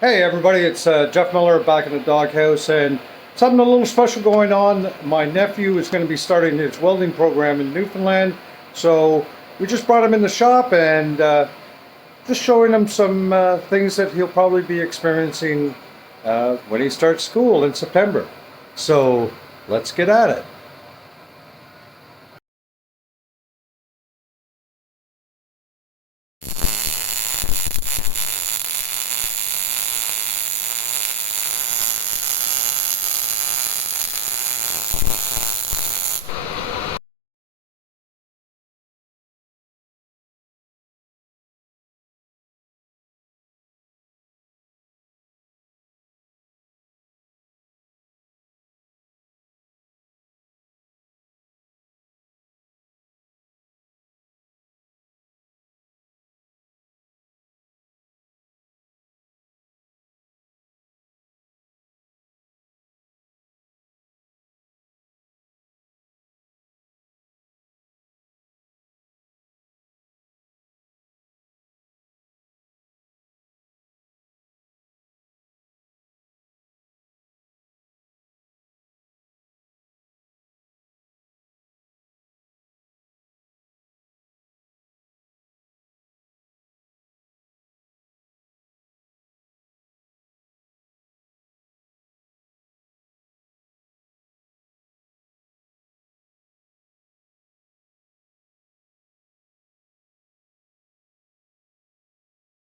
Hey everybody, it's Jeff Miller back in the doghouse, and something a little special going on. My nephew is going to be starting his welding program in Newfoundland, so we just brought him in the shop and just showing him some things that he'll probably be experiencing when he starts school in September. So let's get at it.